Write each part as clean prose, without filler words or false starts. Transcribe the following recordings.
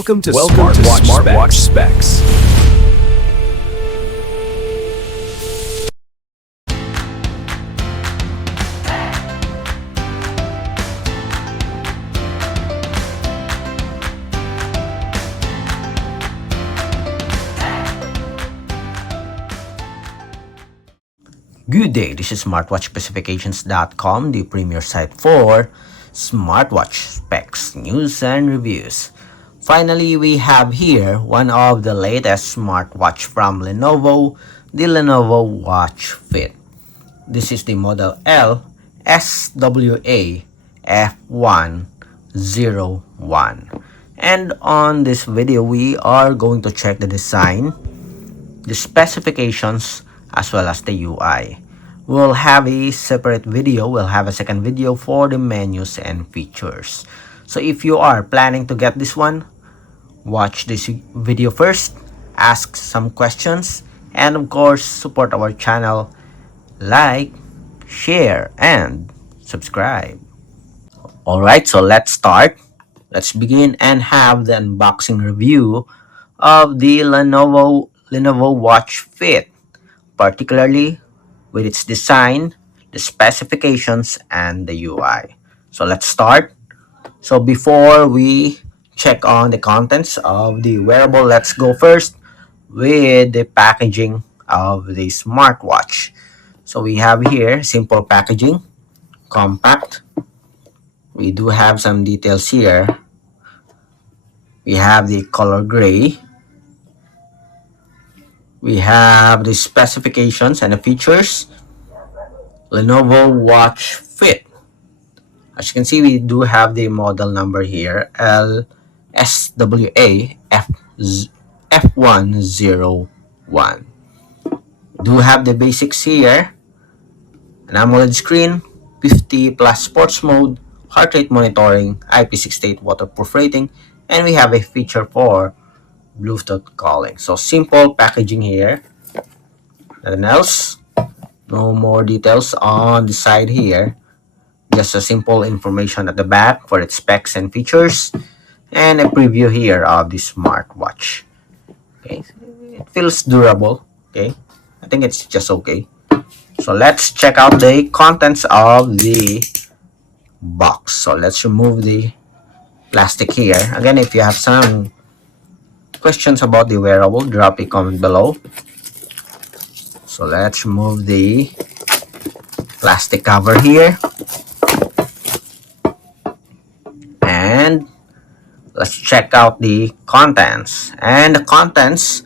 Welcome to Smartwatch Specs. Good day, this is smartwatchspecifications.com, the premier site for smartwatch specs, news, and reviews. Finally, we have here one of the latest smartwatch from Lenovo, the Lenovo Watch Fit. This is the model L-SWAF101. And on this video, we are going to check the design, the specifications, as well as the UI. We'll have a separate video, we'll have a second video for the menus and features. So if you are planning to get this one, watch this video first, ask some questions, and of course support our channel, like, share, and subscribe. Alright, so let's start. Let's begin and have the unboxing review of the Lenovo Watch Fit, particularly with its design, the specifications, and the UI. So let's start. So before we check on the contents of the wearable, let's go first with the packaging of the smartwatch. So we have here simple packaging, compact. We do have some details here. We have the color gray. We have the specifications and the features. Lenovo Watch Fit. As you can see, we do have the model number here, L-SWAF101. We do have the basics here. An AMOLED screen, 50 plus sports mode, heart rate monitoring, IP68 waterproof rating, and we have a feature for Bluetooth calling. So simple packaging here. Nothing else. No more details on the side here. Just a simple information at the back for its specs and features, and a preview here of the smartwatch. Okay, it feels durable. Okay, I think it's just okay. So let's check out the contents of the box. So let's remove the plastic here. Again, if you have some questions about the wearable, drop a comment below. So let's remove the plastic cover here. And let's check out the contents. And the contents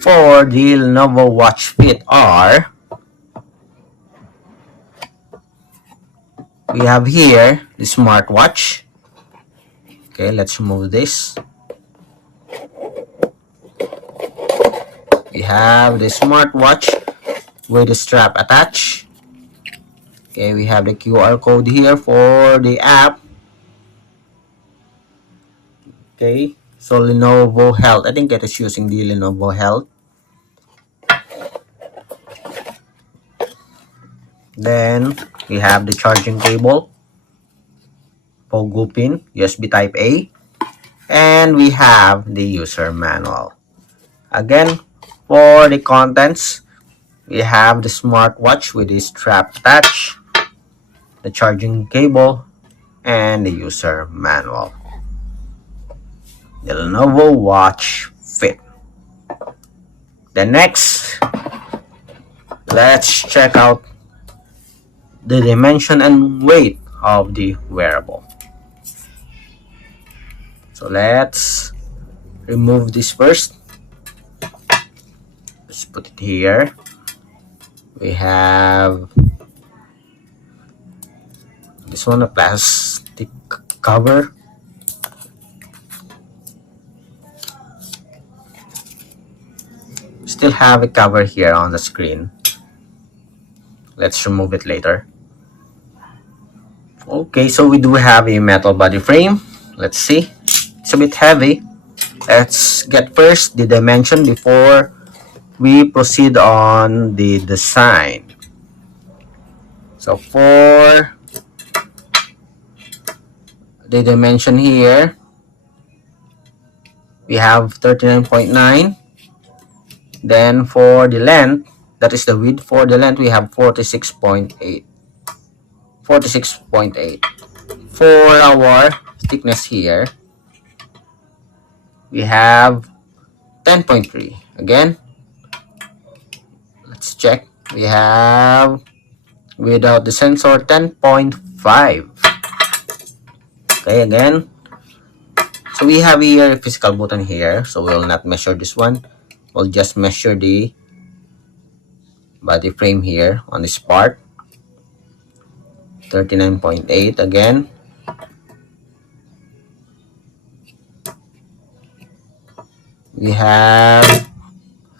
for the Lenovo Watch Fit are, we have here the smartwatch. Okay, let's remove this. We have the smartwatch with the strap attached. Okay, we have the QR code here for the app. Okay, so Lenovo Health. I think it is using the Lenovo Health. Then we have the charging cable, pogo pin, USB Type A, and we have the user manual. Again, for the contents, we have the smartwatch with the strap attached, the charging cable, and the user manual. The Lenovo Watch Fit. Then next, let's check out the dimension and weight of the wearable. So let's remove this first. Let's put it here. We have this one, a plastic cover. Still have a cover here on the screen. Let's remove it later. Okay, so we do have a metal body frame. Let's see. It's a bit heavy. Let's get first the dimension before we proceed on the design. So for the dimension here, we have 39.9. Then for the length, that is the width, for the length we have 46.8. 46.8. For our thickness here, we have 10.3. Again, let's check. We have, without the sensor, 10.5. Okay, again. So we have here a physical button here. So we'll not measure this one. We'll just measure the body frame here on this part. 39.8 again. We have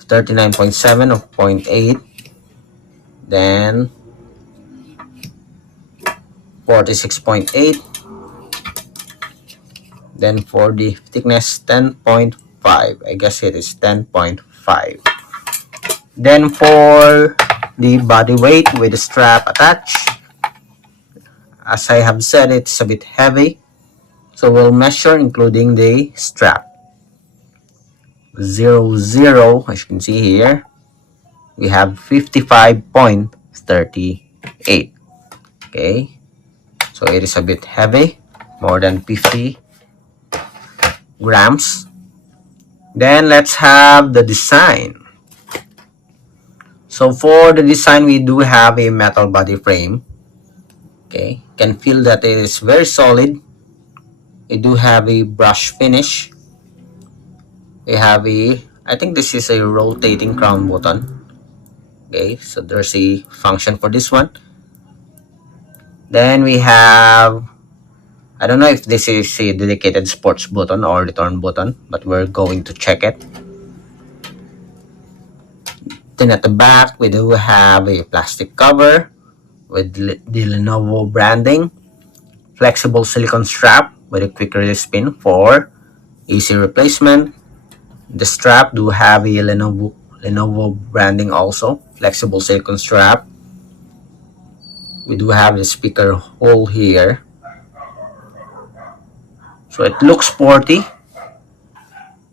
39.7 of 0.8. Then 46.8. Then for the thickness, 10.5. I guess it is 10.5. Then for the body weight with the strap attached, as I have said, it's a bit heavy. So we'll measure including the strap. 0, as you can see here, we have 55.38. Okay, so it is a bit heavy, more than 50 grams. Then let's have the design. So for the design, we do have a metal body frame. Okay, can feel that it is very solid. We do have a brush finish. We have a, I think this is a rotating crown button. Okay, so there's a function for this one. Then we have, I don't know if this is a dedicated sports button or return button, but we're going to check it. Then at the back, we do have a plastic cover with the Lenovo branding, flexible silicone strap with a quick release pin for easy replacement. The strap do have a Lenovo branding also, flexible silicone strap. We do have the speaker hole here. So it looks sporty.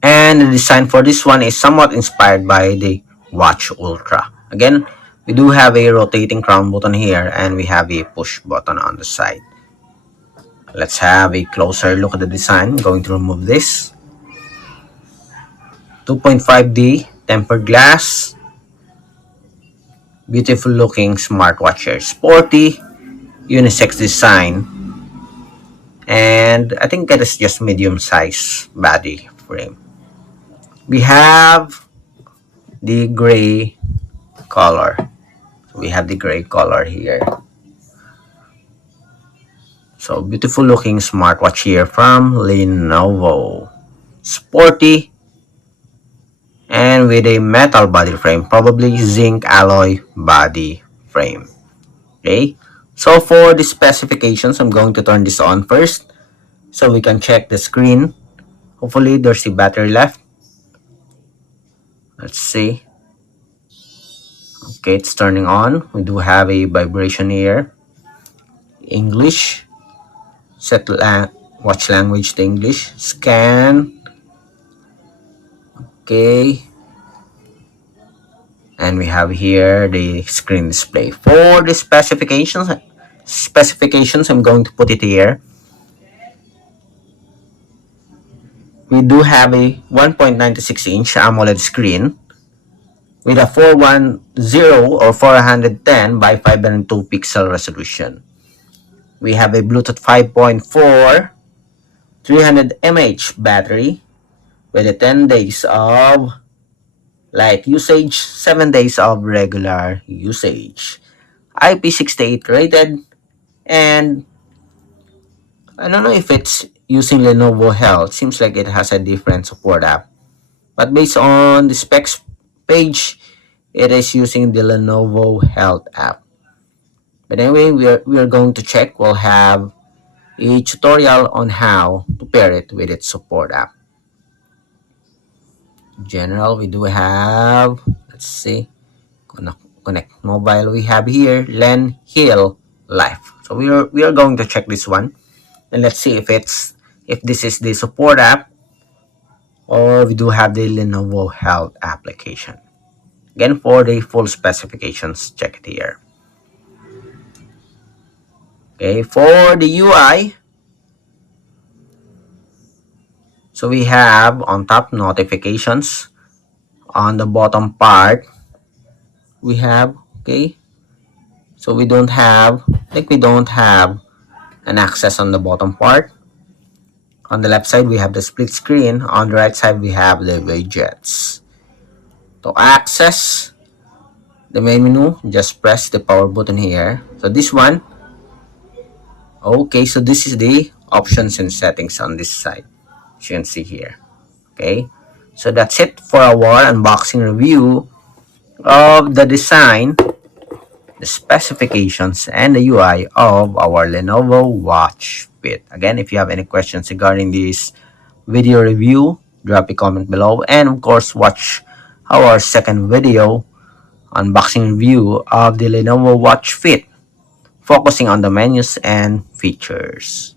And the design for this one is somewhat inspired by the Watch Ultra. Again, we do have a rotating crown button here and we have a push button on the side. Let's have a closer look at the design. I'm going to remove this. 2.5D tempered glass. Beautiful looking smartwatch here. Sporty, unisex design. And I think that is just medium size body frame. We have the gray color. So we have the gray color here. So beautiful looking smartwatch here from Lenovo. Sporty and with a metal body frame, probably zinc alloy body frame. Okay, so for the specifications, I'm going to turn this on first so we can check the screen. Hopefully there's a battery left. Let's see. Okay, it's turning on. We do have a vibration here. English. Set watch language to English. Scan. Okay. And we have here the screen display. For the specifications, I'm going to put it here. We do have a 1.96-inch AMOLED screen with a 410 or 410 by 502 pixel resolution. We have a Bluetooth 5.4 300 mAh battery with a 10 days of light usage, 7 days of regular usage. IP68 rated, and I don't know if it's using Lenovo Health. Seems like it has a different support app. But based on the specs page, it is using the Lenovo Health app. But anyway, we are going to check. We'll have a tutorial on how to pair it with its support app. General, we do have, let's see, connect mobile. We have here Len Hill Life. So we are going to check this one, and let's see if this is the support app or we do have the Lenovo Health application. Again, for the full specifications, check it here. Okay, for the UI, so we have on top notifications. On the bottom part, we have, okay, so we don't have, an access on the bottom part. On the left side, we have the split screen. On the right side, we have the widgets. To access the main menu, just press the power button here. So this one, okay, so this is the options and settings on this side, as you can see here. Okay, so that's it for our unboxing review of the design, the specifications, and the UI of our Lenovo Watch Fit. Again, if you have any questions regarding this video review, drop a comment below, and of course watch our second video unboxing review of the Lenovo Watch Fit, focusing on the menus and features.